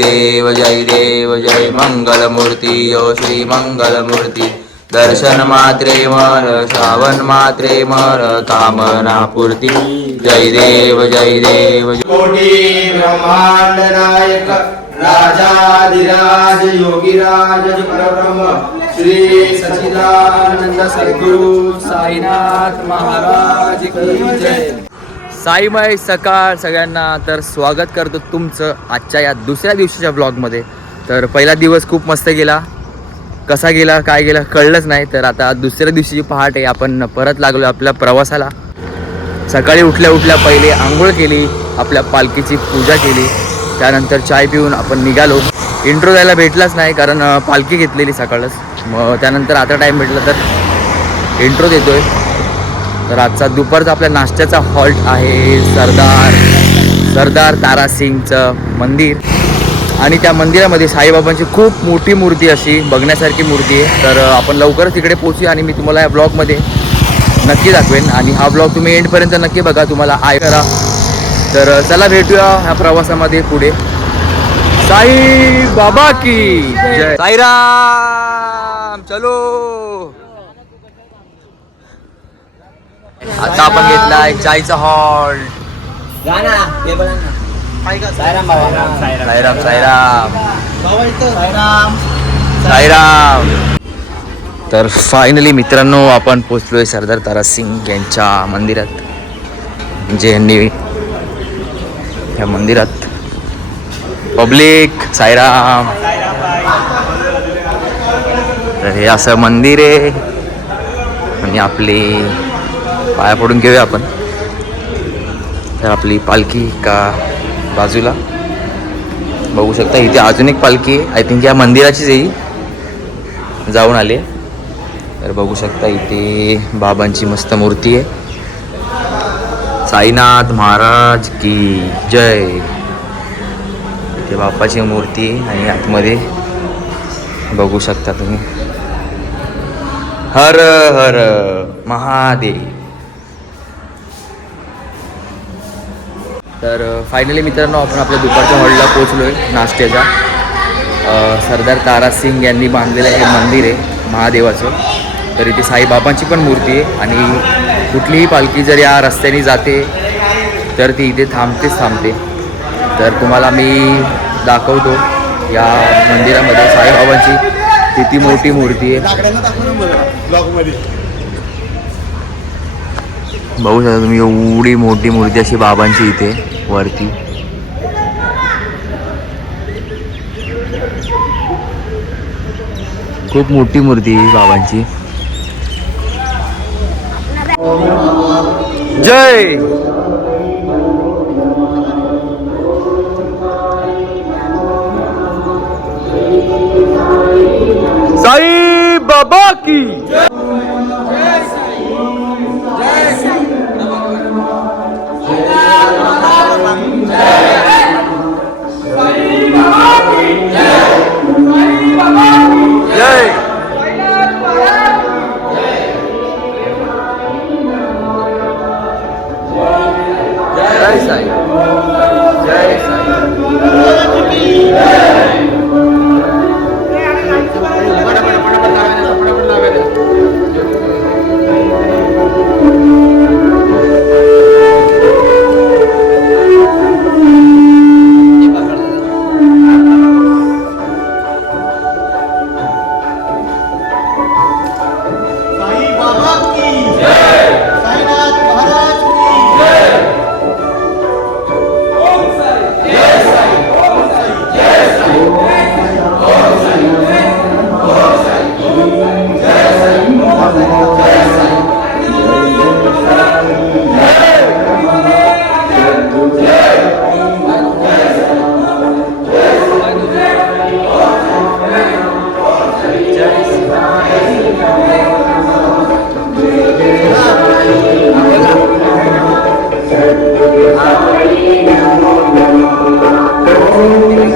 देव जय देव जय मंगलमूर्ती यो श्री मंगलमूर्ती। दर्शन मात्रे मर श्रावण मात्रे मर कामना पूर्ती। जय देव जय। देव कोटी ब्रह्मांड नायक राजाधिराज योगीराज परब्रह्म श्री सचिदानंद सद्गुरु साईनाथ महाराज की जय। साईमय सकाळ सगळ्यांना तर स्वागत करतो तुमचं आजच्या या दुसऱ्या दिवशीच्या ब्लॉगमध्ये तर पहिला दिवस खूप मस्त गेला. कसा गेला काय गेला कळलंच नाही. तर आता दुसऱ्या दिवशीची पहाटे आपण परत लागलो आपल्या प्रवासाला. सकाळी उठल्या उठल्या पहिले आंघोळ केली आपल्या पालखीची पूजा केली. त्यानंतर चाय पिऊन आपण निघालो. इंट्रो द्यायला भेटलाच नाही कारण पालखी घेतलेली सकाळच. मग त्यानंतर आता टाईम भेटला तर इंट्रो देतोय. तर आजचा दुपारचा आपल्या नाश्त्याचा हॉल्ट आहे सरदार. सरदार तारासिंगचं मंदिर. आणि त्या मंदिरामध्ये साईबाबांची खूप मोठी मूर्ती अशी बघण्यासारखी मूर्ती आहे. तर आपण लवकरच तिकडे पोचूया आणि मी तुम्हाला या ब्लॉगमध्ये नक्की दाखवेन. आणि हा ब्लॉग तुम्ही एंडपर्यंत नक्की बघा तुम्हाला आय करा. तर चला भेटूया ह्या प्रवासामध्ये पुढे. साई बाबा की जय. साईराम चलो. आता आपण घेतला एक चायचा हॉल्ट साईराम साईराम साईराम तर फायनली मित्रांनो आपण पोचलोय सरदार तारासिंग यांच्या मंदिरात. जे यांनी या मंदिरात. पब्लिक साईराम तर हे असं मंदिर आहे. आणि आपली पाया पडून घेऊया आपण. तर आपली पालखी का बाजूला. बघू शकता इथे अजून एक पालखी आहे. आय थिंक या मंदिराचीच आहे जाऊन आले तर बघू शकता इथे बाबांची मस्त मूर्ती आहे. साईनाथ महाराज की जय. इथे बापाची मूर्ती आहे आणि आतमध्ये बघू शकता तुम्ही. हर हर महादेव. तर फायनली मित्रांनो आपण आपल्या दुपारच्या हॉलला पोचलो आहे नाश्त्याच्या. सरदार सरदार तारासिंग यांनी बांधलेलं हे मंदिर आहे महादेवाचं. तर इथे साईबाबांची पण मूर्ती आहे आणि कुठलीही पालखी जर या रस्त्याने जाते तर ती इथे थांबतेच थांबते. तर तुम्हाला मी दाखवतो या मंदिरामध्ये साईबाबांची किती मोठी मूर्ती आहे. बघू शकता तुम्ही एवढी मोठी मूर्ती अशी बाबांची इथे वरती. खूप मोठी मूर्ती बाबांची. जय! साई बाबा की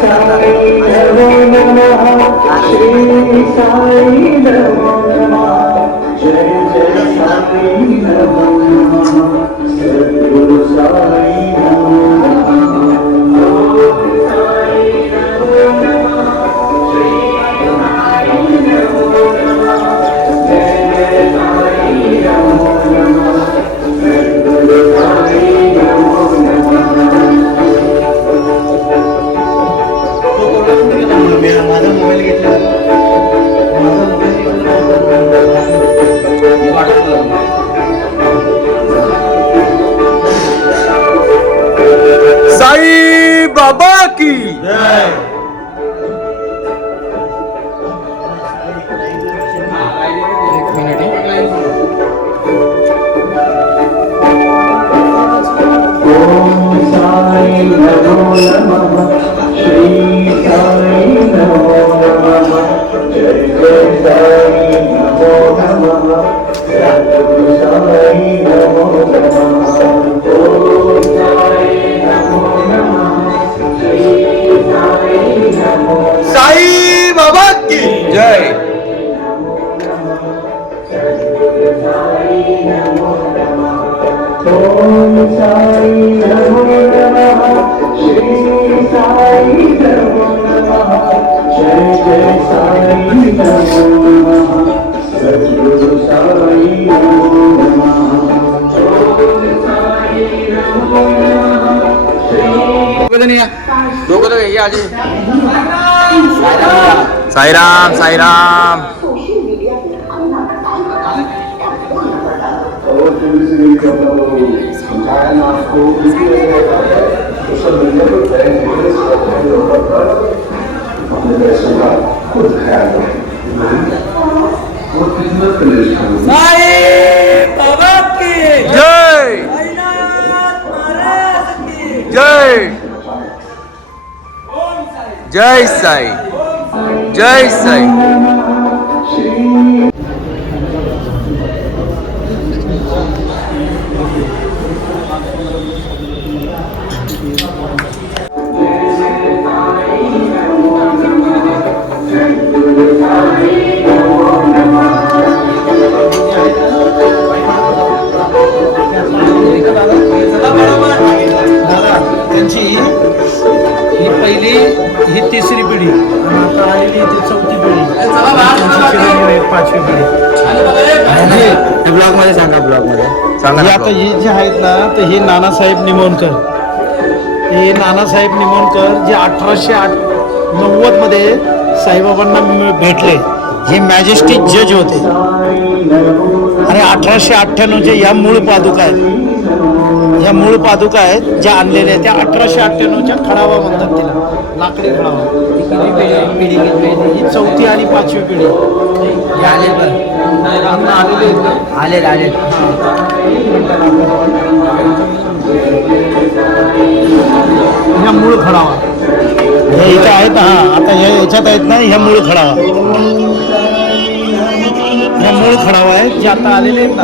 Sai Namo Namaha Shri Sai Namo Namaha Jai Jai Sai Namo Sai Guru Sai Namo বাবা কি दोघं तर ये जय साई जय साई आता हे जे आहेत ना तर हे नानासाहेब निमोणकर. हे नानासाहेब निमोणकर जे अठराशे आठ नव्वदमध्ये साईबाबांना भेटले. हे मॅजेस्टिक जज होते. आणि अठराशे अठ्ठ्याण्णवचे या मूळ पादुका आहेत. या मूळ पादुका आहेत ज्या आणलेल्या आहेत त्या अठराशे अठ्ठ्याण्णवच्या खडावा म्हणतात तिला. लाकडी खडावा पिढी ही चौथी आणि पाचवी पिढी. हे आले पण आलेले आले आले ह्या मूळ खडावा. हे इथं आहेत हा. आता हे याच्यात आहेत ना ह्या मूळ खडावा. ह्या मूळ खडावा आहेत जे आता आलेले आहेत ना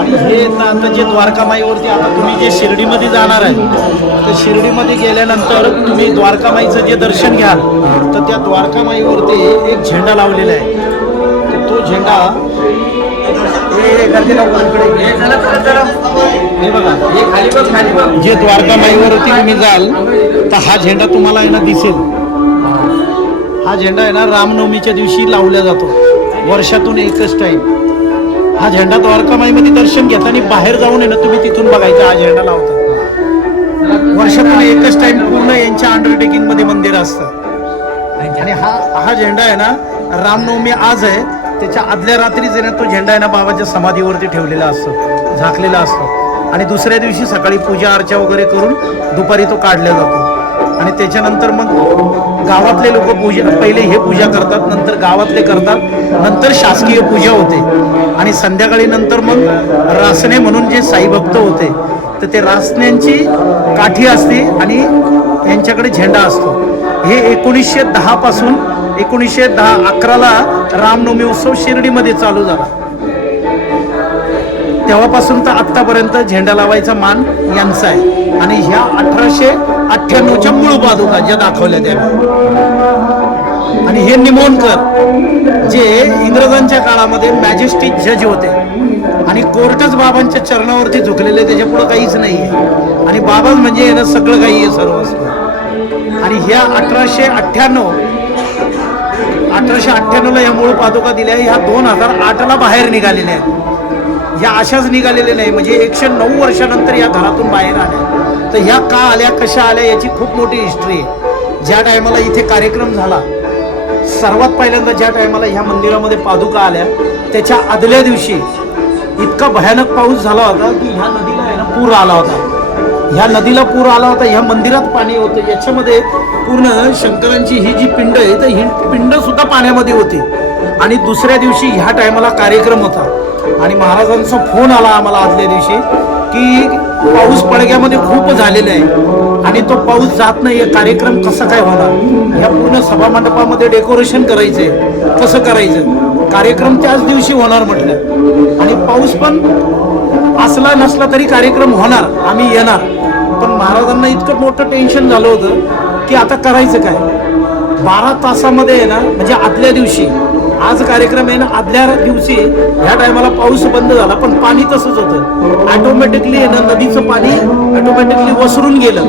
आणि हे ना आता जे द्वारकामाईवरती आता तुम्ही जे शिर्डीमध्ये जाणार आहे तर शिर्डीमध्ये गेल्यानंतर तुम्ही द्वारकामाईचं जे दर्शन घ्याल तर त्या द्वारकामाईवरती एक झेंडा लावलेला आहे. तर तो झेंडा हे बघा. जे द्वारका माईवरती तुम्ही जाल तर हा झेंडा तुम्हाला आहे ना दिसेल. हा झेंडा आहे ना रामनवमीच्या दिवशी लावला जातो. वर्षातून एकच टाईम हा झेंडा द्वारकामाईमध्ये दर्शन घेताना बाहेर जाऊन आहे ना तुम्ही तिथून बघायचा हा झेंडा लावता. वर्षातून एकच टाइम पूर्ण यांच्या अंडरटेकिंगमध्ये मंदिर असतं. आणि हा हा झेंडा आहे ना रामनवमी आज आहे. त्याच्या आदल्या रात्री जे ना तो झेंडा आहे ना बाबाच्या समाधीवरती ठेवलेला असतो झाकलेला असतो. आणि दुसऱ्या दिवशी सकाळी पूजा अर्चा वगैरे करून दुपारी तो काढला जातो. आणि त्याच्यानंतर मग गावातले लोक पूजा पहिले हे पूजा करतात नंतर गावातले करतात नंतर शासकीय पूजा होते. आणि संध्याकाळी नंतर मग रासने म्हणून जे साईभक्त होते तर ते रासण्यांची काठी असते आणि यांच्याकडे झेंडा असतो. हे एकोणीसशे दहा पासून एकोणीसशे दहा अकराला रामनवमी उत्सव शिर्डीमध्ये चालू झाला. तेव्हापासून तर आत्तापर्यंत झेंडा लावायचा मान यांचा आहे. आणि ह्या अठराशे अठ्ठ्याण्णवच्या मूळ पादुका ज्या दाखवल्या त्या आणि हे निमोणकर जे इंग्रजांच्या काळामध्ये मॅजेस्टिक जज होते. आणि कोर्टच बाबांच्या चरणावरती झुकलेले त्याच्या पुढं काहीच नाही आहे आणि बाबाच म्हणजे यानं सगळं काही आहे सर्वस्व. आणि ह्या अठराशे अठ्ठ्याण्णव अठराशे अठ्ठ्याण्णवला या मूळ पादुका दिल्या ह्या दोन हजार आठला बाहेर निघालेल्या आहेत. ह्या अशाच निघालेल्या नाही म्हणजे एकशे नऊ वर्षानंतर या घरातून बाहेर आल्या. तर ह्या का आल्या कशा आल्या याची खूप मोठी हिस्ट्री आहे. ज्या टायमाला इथे कार्यक्रम झाला सर्वात पहिल्यांदा ज्या टायमाला ह्या मंदिरामध्ये पादुका आल्या त्याच्या आदल्या दिवशी इतका भयानक पाऊस झाला होता की ह्या नदीला आहे ना पूर आला होता. ह्या नदीला पूर आला होता ह्या मंदिरात पाणी होतं याच्यामध्ये पूर्ण शंकरांची ही जी पिंड आहे तर ही पिंड सुद्धा पाण्यामध्ये होती. आणि दुसऱ्या दिवशी ह्या टायमाला कार्यक्रम होता. आणि महाराजांचा फोन आला आम्हाला आदल्या दिवशी की पाऊस पडग्यामध्ये खूप झालेला आहे. आणि तो पाऊस जात नाही कार्यक्रम कसा काय होणार? या पूर्ण सभा मंडपामध्ये डेकोरेशन करायचंय कसं करायचं? कार्यक्रम त्याच दिवशी होणार म्हटलं. आणि पाऊस पण असला नसला तरी कार्यक्रम होणार आम्ही येणार. पण महाराजांना इतकं मोठं टेन्शन झालं होतं की आता करायचं काय? बारा तासामध्ये आहे ना म्हणजे आदल्या दिवशी आज कार्यक्रम आहे ना आदल्या दिवशी ह्या टायमाला पाऊस बंद झाला पण पाणी तसंच होतं. ऑटोमॅटिकली आहे ना नदीचं पाणी ऑटोमॅटिकली वसरून गेलं.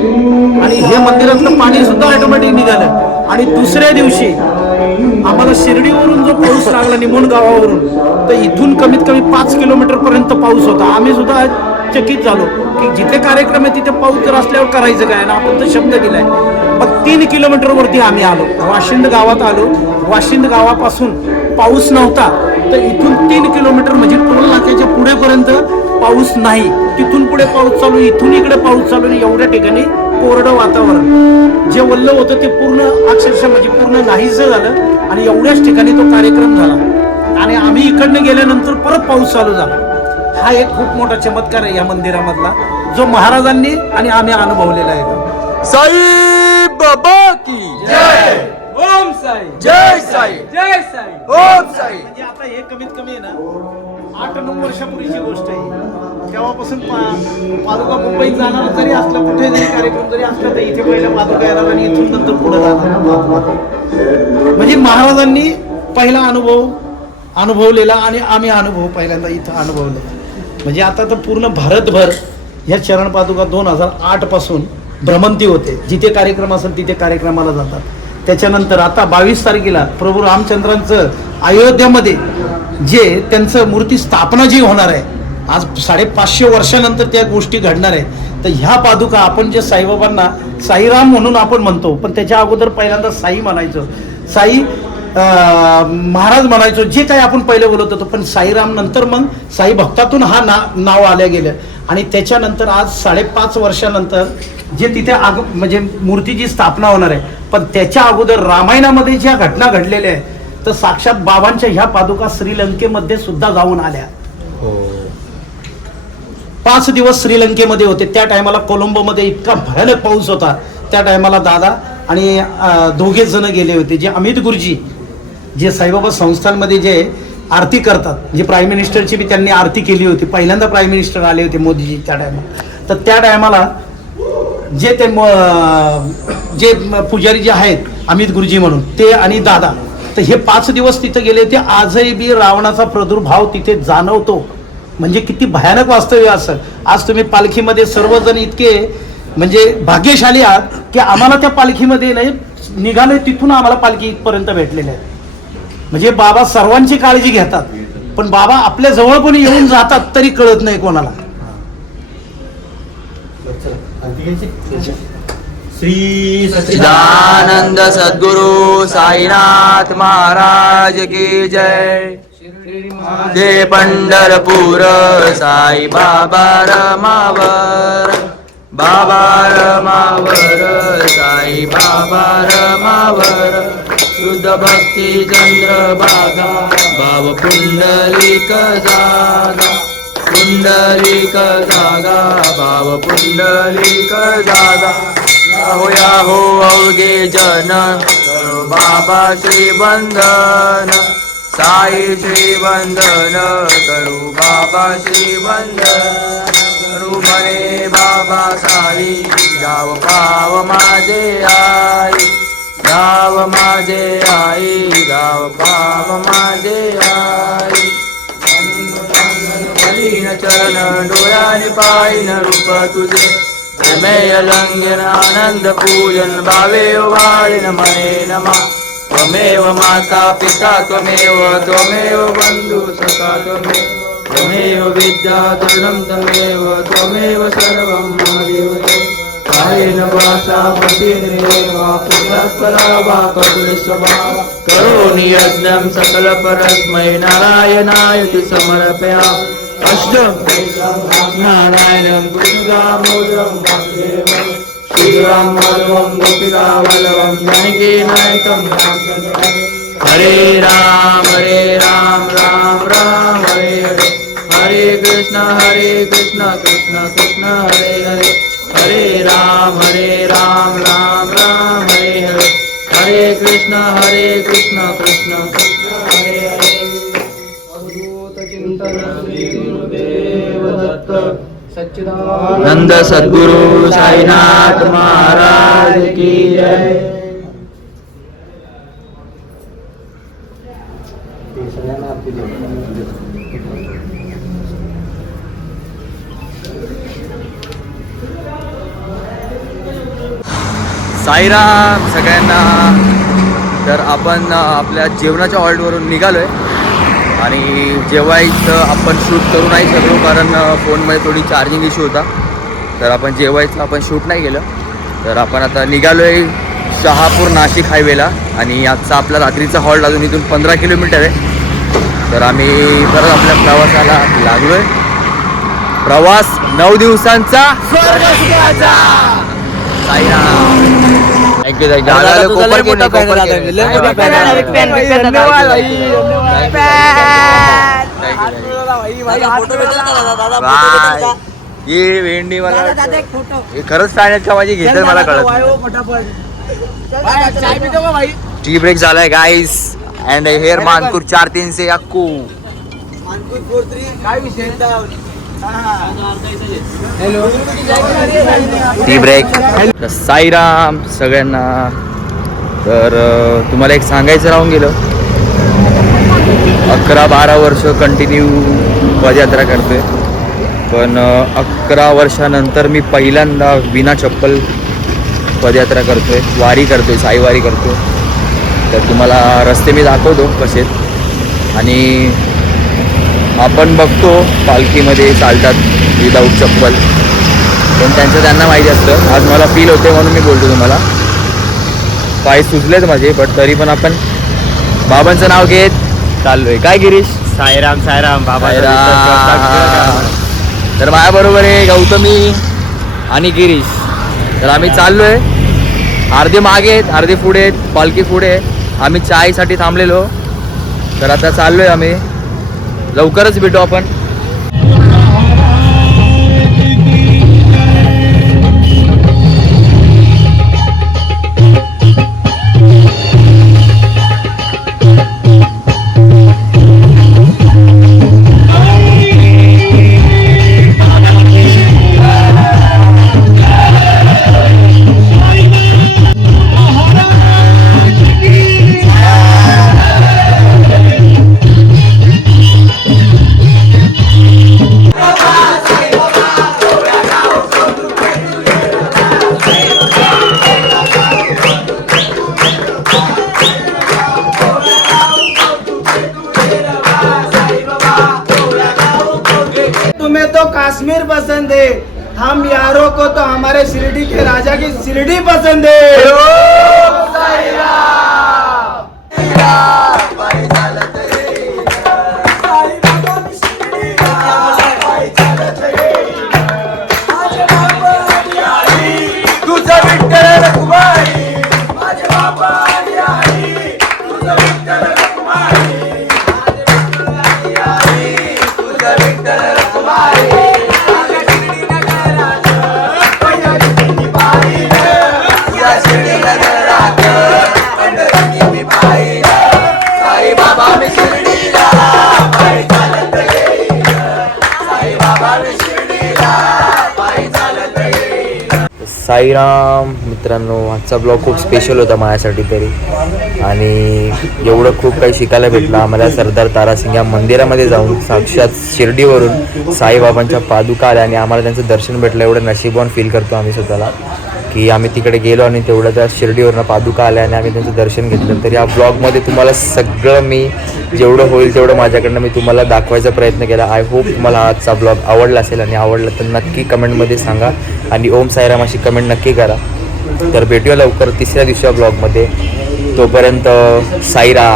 आणि हे मंदिरातलं पाणी सुद्धा ऑटोमॅटिक निघालं. आणि दुसऱ्या दिवशी आम्हाला शिर्डीवरून जो पाऊस लागला निमोण गावावरून तर इथून कमीत कमी पाच किलोमीटर पर्यंत पाऊस होता. आम्ही सुद्धा चकित झालो की जिथे कार्यक्रम आहे तिथे पाऊस जर असल्यावर करायचं काय? ना आपण तर शब्द दिलाय. पण तीन किलोमीटर वरती आम्ही आलो. वाशिंद गावात आलो. वाशिंद गावापासून पाऊस नव्हता तर इथून तीन किलोमीटर म्हणजे टोल नाक्याच्या पुढेपर्यंत पाऊस नाही. तिथून पुढे पाऊस चालू इथून इकडे पाऊस चालू आणि एवढ्या ठिकाणी कोरडं वातावरण. जे वल्ल होतं ते पूर्ण अक्षरशः म्हणजे पूर्ण नाहीसं झालं आणि एवढ्याच ठिकाणी तो कार्यक्रम झाला. आणि आम्ही इकडनं गेल्यानंतर परत पाऊस चालू झाला. हा एक खूप मोठा चमत्कार आहे या मंदिरामधला जो महाराजांनी आणि आम्ही अनुभवलेला आहे. साई बाबा की जय! ओम साई। जय साई। जय साई। ओम साई। म्हणजे आता हे कमीत कमी आहे ना आठ नऊ वर्षापूर्वीची गोष्ट आहे. तेव्हापासून पादुका मुंबईत जाणार जरी असला कुठे जरी कार्यक्रम जरी असला तर इथे पहिल्या पादुका येणार आणि इथून नंतर पुढे जाणार. म्हणजे महाराजांनी पहिला अनुभव अनुभवलेला आणि आम्ही अनुभव पहिल्यांदा इथं अनुभवले. म्हणजे आता तर पूर्ण भारतभर ह्या चरण पादुका दोन हजार आठपासून भ्रमंती होते. जिथे कार्यक्रम असेल तिथे कार्यक्रमाला जातात. त्याच्यानंतर आता बावीस तारखेला प्रभू रामचंद्रांचं अयोध्यामध्ये जे त्यांचं मूर्ती स्थापना जी होणार आहे आज साडेपाचशे वर्षानंतर त्या गोष्टी घडणार आहे. तर ह्या पादुका आपण जे साईबाबांना साईराम म्हणून आपण म्हणतो पण त्याच्या अगोदर पहिल्यांदा साई म्हणायचो. साई महाराज म्हणायचो जे काही आपण पहिले बोलत होतो पण साईराम नंतर मग साई भक्तातून हा ना नाव आल्या गेलं आणि त्याच्यानंतर आज साडेपाच वर्षानंतर जे तिथे आग म्हणजे मूर्तीची स्थापना होणार आहे पण त्याच्या अगोदर रामायणामध्ये ज्या घटना घडलेल्या आहेत तर साक्षात बाबांच्या ह्या पादुका श्रीलंकेमध्ये सुद्धा जाऊन आल्या. पाच दिवस श्रीलंकेमध्ये होते. त्या टायमाला कोलंबोमध्ये इतका भयानक पाऊस होता. त्या टायमाला दादा आणि दोघे जण गेले होते. जे अमित गुरुजी जे साईबाबा संस्थांमध्ये जे आरती करतात जे प्राईम मिनिस्टरची बी त्यांनी आरती केली होती. पहिल्यांदा प्राईम मिनिस्टर आले होते मोदीजी त्या टायमाला. तर त्या टायमाला जे ते म- जे पुजारी जे आहेत अमित गुरुजी म्हणून ते आणि दादा तर हे पाच दिवस तिथे गेले ते आजही बी रावणाचा प्रादुर्भाव तिथे जाणवतो. म्हणजे किती भयानक वास्तव्य असं आज तुम्ही पालखीमध्ये सर्वजण इतके म्हणजे भाग्यशाली आहात की आम्हाला त्या पालखीमध्ये नाही निघाले तिथून आम्हाला पालखी इथपर्यंत भेटलेले आहेत. म्हणजे बाबा सर्वांची काळजी घेतात पण बाबा आपल्या जवळ कोणी येऊन जातात तरी कळत नाही कोणाला. श्री सच्चिदानंद सद्गुरु साईनाथ महाराज की जय। जे पंढरपूर साई बाबा रमावर। बाबा रमावर साई बाबा रमावर। शुद्ध भक्ती चंद्र बागा भाव पुंडलिक जागा। पुंडलिक जागा भाव पुंडलिक जागा. होया हो अवघे जन बाबा श्री बंधन साई श्री बंधन करू बाबा श्री बंधन करू मरे बाबा साई जाव पाव माझे आई. गाव माझे आई गाव पाव माझे आई. मलिन चरण डोळ्याने पाहिन रूप तुझे प्रेमेय लंघन आनंद पूजन भावे वाळीन मने नमा। त्वमेव माता पिता त्वमेव त्वमेव बंधु सखा त्वमेव। त्वमेव विद्या धनं त्वमेव त्वमेव सर्वं कायेन करोमि यज्ञं सकल परस्मै नारायणाय समर्पया। नारायणं गुरुरामोदरं वासुदेवं श्रीराम माधवं गोपिका वल्लभं नायकं हरे राम हरे राम राम राम हरे हरे। हरे कृष्ण हरे कृष्ण कृष्ण कृष्ण हरे हरे। हरे राम हरे राम राम राम हरे हरे. हरे कृष्ण हरे कृष्ण कृष्ण. कृष्ण हरे हरे. अवधूत चिंतन गुरुदेव सद्गुरु साईनाथ महाराज की जय. साईराम सगळ्यांना. तर आपण आपल्या जेवणाच्या हॉल्टवरून निघालो आहे आणि इथं आपण शूट करू नाही शकलो कारण फोनमध्ये थोडी चार्जिंग इश्यू होता. तर आपण जेवायचं आपण शूट नाही केलं. तर आपण आता निघालो आहे शहापूर नाशिक हायवेला. आणि आजचा आपला रात्रीचा हॉल्ट अजून इथून पंधरा किलोमीटर आहे. तर आम्ही परत आपल्या प्रवासाला लागलो आहे प्रवास नऊ दिवसांचा. साईराम. थँक्यू थँक्यू दादा, तुझा लय मोठा fan आहे दादा. लय मोठा fan आहे. fan, fan, धन्यवाद, आई. ही भेंडी मला हे खरंच फॅन आहेत का माझी घेतात मला कळत टी ब्रेक झालाय गाईस अँड हेअर मानपूर चार तीन से अक्कू टी ब्रेक साईराम सगळ्यांना. तर तुम्हाला एक सांगायचं राहून गेलं. अकरा बारा वर्ष कंटिन्यू पदयात्रा करतोय. पण अकरा वर्षानंतर मी पहिल्यांदा विना चप्पल पदयात्रा करतोय. वारी करतोय साईवारी करतो करतोय. तर तुम्हाला रस्ते मी दाखवतो कसे. आणि आपण बघतो पालखीमध्ये चालतात विदाऊट चप्पल. पण त्यांचं त्यांना माहिती असतं. आज मला फील होते म्हणून मी बोलतो तुम्हाला. पाय सुचलेत माझे बट तरी पण आपण बाबांचं नाव घेत चाललोय. काय गिरीश? साईराम साईराम. बाबा तर माझ्या बरोबर आहे गौतमी आणि गिरीश. तर आम्ही चाललोय. अर्धे मागे आहेत अर्धे पुढे आहेत पालखी पुढे. आम्ही चायसाठी थांबलेलो. तर आता चाललोय आम्ही. लवकरच भेटू आपण. 감사합니다. साईराम मित्रांनो आजचा ब्लॉग खूप स्पेशल होता माझ्यासाठी तरी. आणि एवढं खूप काही शिकायला भेटलं. आम्हाला सरदार तारासिंग या मंदिरामध्ये जाऊन साक्षात शिर्डीवरून साईबाबांच्या पादुका आल्या आणि आम्हाला त्यांचं दर्शन भेटलं. एवढं नशीबवान फील करतो आम्ही स्वतःला. की आम्ही तिकडे गेलो आणि तेवढं त्या शिर्डीवरनं पादुका आल्या आणि आम्ही त्यांचं दर्शन घेतलं. तर या ब्लॉगमध्ये तुम्हाला सगळं मी जेवढं होईल तेवढं माझ्याकडनं मी तुम्हाला दाखवायचा प्रयत्न केला. आय होप तुम्हाला आजचा ब्लॉग आवडला असेल आणि आवडला तर नक्की कमेंटमध्ये सांगा आणि ओम साईराम अशी कमेंट नक्की करा. तर भेटूया लवकर तिसऱ्या दिवशी ब्लॉगमध्ये तोपर्यंत साईरा